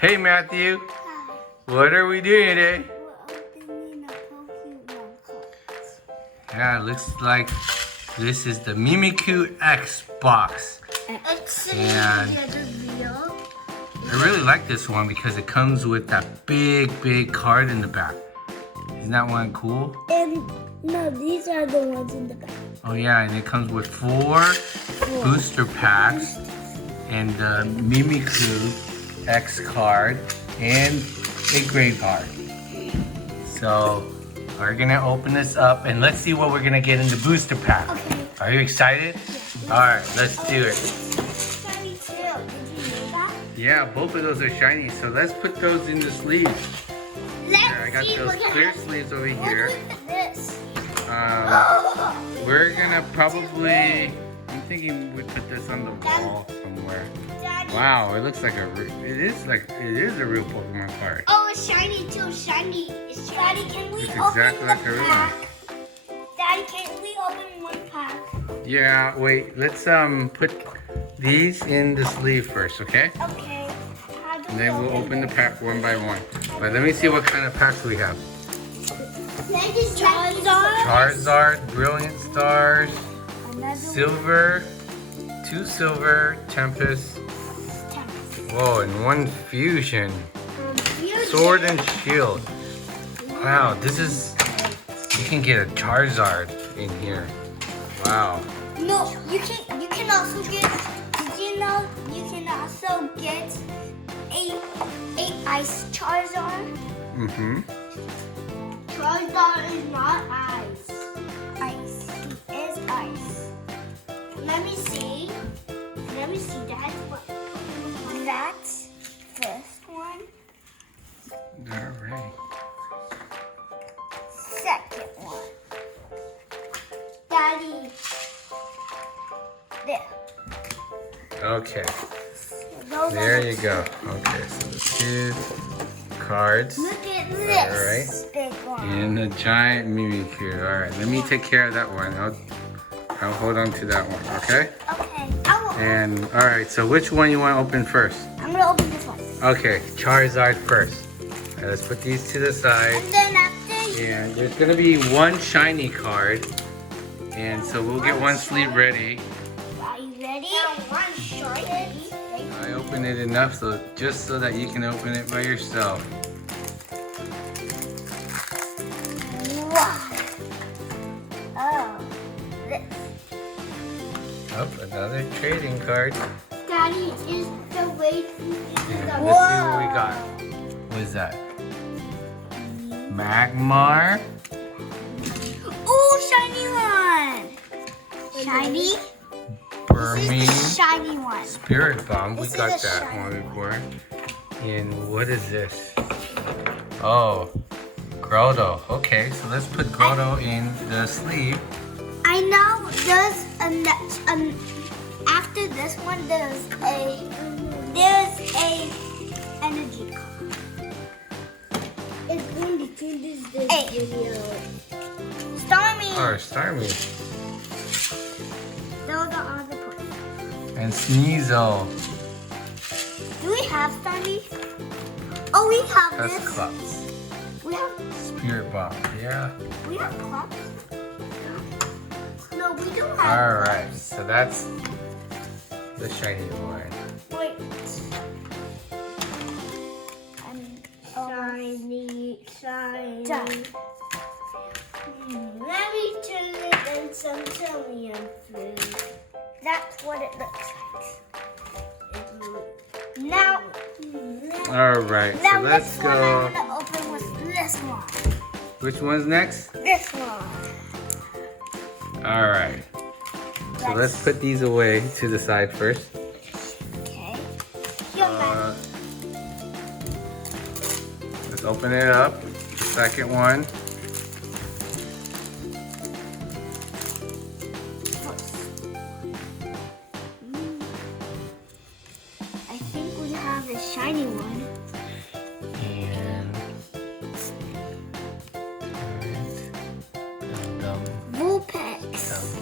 Hey Matthew, Hi. what are we doing today? We're opening a Pokémon cards. Yeah, it looks like this is the Mimikyu EX Box. It's And real. I really like this one because it comes with that big card in the back. Isn't that one cool? And no, these are the ones in the back. Oh yeah, and it comes with 4 booster packs and the Mimikyu EX card and a gray card. So we're gonna open this up and let's see what we're gonna get in the booster pack. Okay. Are you excited? Yeah. Alright, let's do it. Shiny too. Did you know that? Yeah, both of those are shiny, so let's put those in the sleeves. Here, I got those clear sleeves over here. Look at this. We're gonna probably, I'm thinking we put this on the wall somewhere. Daddy. Wow, it looks like it is a real Pokemon card. Oh, it's shiny too. Shiny. It's shiny. Daddy, can we It's open exactly like the a real pack? Daddy, can we open one pack? Yeah, wait, let's put these in the sleeve first, okay? Okay. How do And we then we'll open the pack one by one. But let me see what kind of packs we have. Charizard, Brilliant Stars, Silver, 2 Silver, Tempest. Whoa, and 1 Fusion. Sword and Shield. Wow, this is, you can get a Charizard in here. Wow. No, you can also get. Did you know you can also get a ice Charizard? Mm-hmm. Charizard is not ice. Ice. He is ice. Let me see. Let me see. That's first one. Alright. Second one. Daddy. There. Okay, Those there are you go. Okay, so the 2 cards. Look at this big one. And the giant Mimikyu. Alright, let me take care of that one. I'll hold on to that one, okay? Okay. I will. And alright, so which one you want to open first? I'm gonna open this one. Okay, Charizard first. Alright, let's put these to the side. And then after you. And there's gonna be 1 shiny card. And so we'll get 1 sleeve ready. Are you ready? One shiny. I open it enough so just so that you can open it by yourself. Wow. Oh. This. Oh, another trading card. Daddy is the way to And let's see what we got. What is that? Magmar. Oh, shiny one. Shiny? This Burmy. is the shiny one. Spirit Bomb. We This is got a that shiny one before. And what is this? Oh, Grotto. Okay, so let's put Grotto in the sleeve. I know there's a next after this one there's a energy card. It's going to change this video. Stormy. Or Starmie. Those are all the points. And Sneasel. Do we have Stormy? Oh, we have this. Clubs. We have Spirit Bomb. Yeah. we have clubs. No, we don't have. Alright, so that's the shiny one. Wait. Shiny. Let me turn it in some Chilean food. That's what it looks like. Now, Alright, so now let's this one go. I'm gonna open with this one. Which one's next? This one. Alright, so let's put these away to the side first. Okay. Here, Matt. Let's open it up. Second one. I think we have a shiny one. And Vulpix.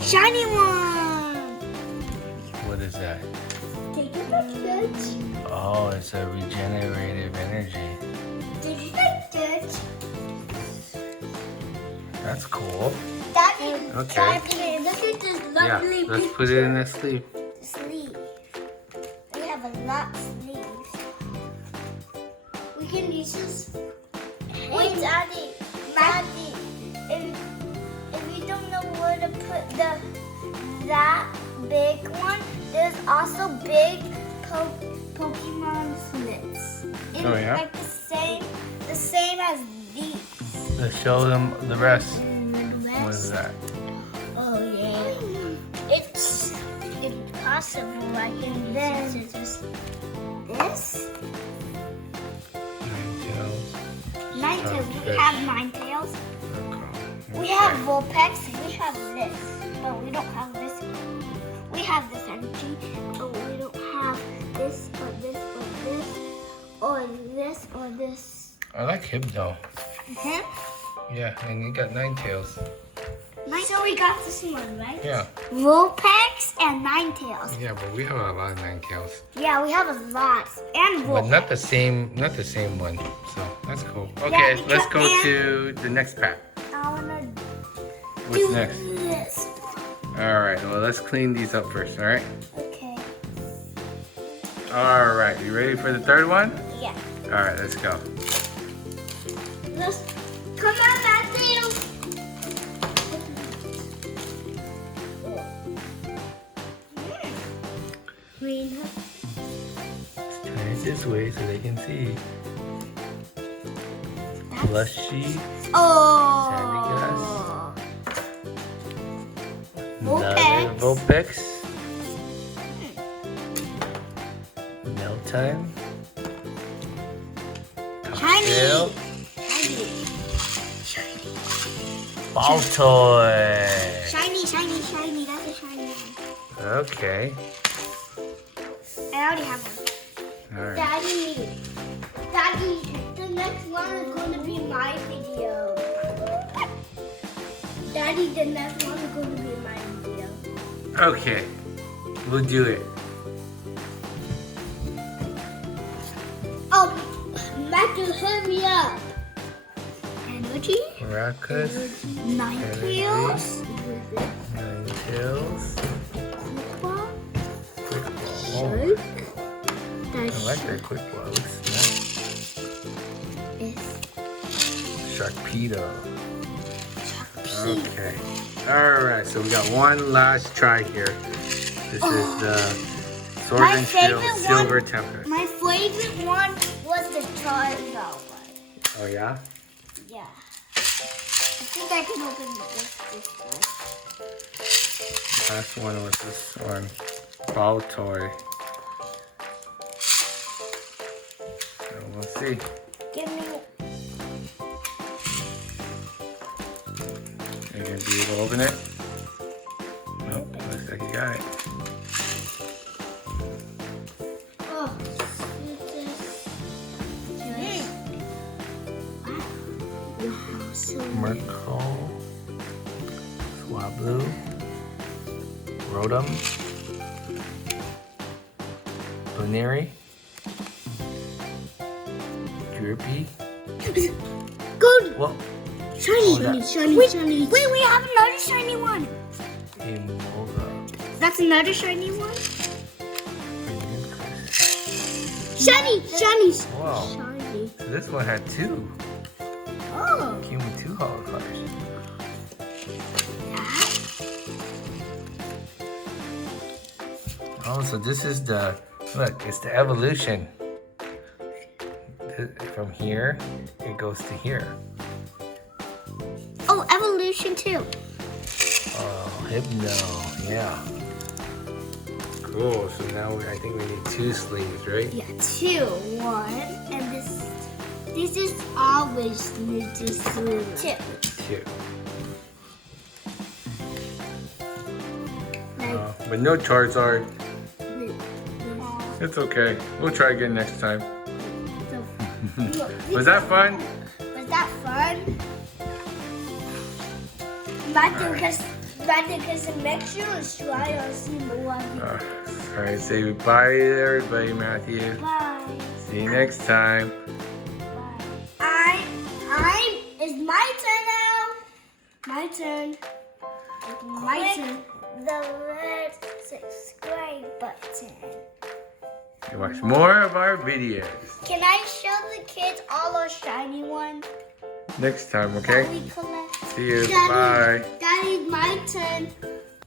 Shiny one. what is that? Take a picture. dirt? Oh, it's a regenerative energy. Did you like dirt? That's cool. Daddy, Okay. Daddy, look at this Yeah, lovely let's picture. put it in the sleeve. Sleeve. We have a lot of sleeves. We can use this. Wait, Daddy. Daddy, if you don't know where to put that big one, there's also big Pokemon slits. Oh, yeah? Like the same as these. Let's show them the rest. The What is rest. that? Oh yeah. It's impossible. I can use it just this. Nine tails. 9 tails. We Fish. have 9 tails. Okay. We have Vulpix. We have this, but we don't have this. We have this energy, but we don't have this or this or this or this or this. I like him though. Him? Yeah, and you got 9 tails. So we got this one, right? Yeah. Vulpix and 9 tails. Yeah, but we have a lot of 9 tails. Yeah, we have a lot. And But Vulpix. not the same one. So that's cool. Okay, Yeah, let's go and- to the next pack. I wanna What's do next? this. Alright, well let's clean these up first, alright? Okay. Alright, you ready for the third one? Yeah. Alright, let's go. Let's come on, Matthew. Green. Let's turn it this way so they can see. Blushy. Oh. Another Vulpix. Melton. Shiny. Baltoy. Shiny, shiny, shiny. That's a shiny one. Okay. I already have one. Alright. Daddy, the next one is going to be my video. Daddy, the next one is going to be my video. Okay. We'll do it. Oh, Matthew, hurry up. Energy. Maracas. 9 tails. 9 tails. Quick ball. Quick ball. Shark. I like that quick ball. It looks nice. Sharpedo. Okay. Alright, so we got one last try here. This is the Sword My and Shield favorite Silver one- Tempest. My favorite one was the Charizard one. Oh yeah? Yeah. I think I can open this one. Last one was this one. Baltoy. So we'll see. Give me. Are you gonna be able to open it? Nope, looks like you got it. Oh, wow, so Merkle, Swablu, Rotom, Lunari, Droopy. good. Well, Shiny, that- shiny. Wait, we have another shiny one. Emolga. That's another shiny one. Shiny. Wow. Shiny. So this one had 2. Oh. Came with 2 holo cards. Oh, so this is the, look, it's the evolution. From here, it goes to here. Oh, evolution too. Oh, Hypno, yeah. Cool, so now I think we need 2 sleeves, right? Yeah, 2. 1, and this is always need to sleeve. 2. 2. Like, But no Charizard. It's okay. We'll try again next time. Was that fun? Was that fun? Because the mixture is dry or see more. Alright, say bye to everybody, Matthew. Bye. See you next time. Bye. It's my turn now. My turn. It's my turn. The red subscribe button. You watch more of our videos. Can I show the kids all those shiny ones? Next time, okay? That we collect? See you. Daddy, Bye. Daddy, my turn.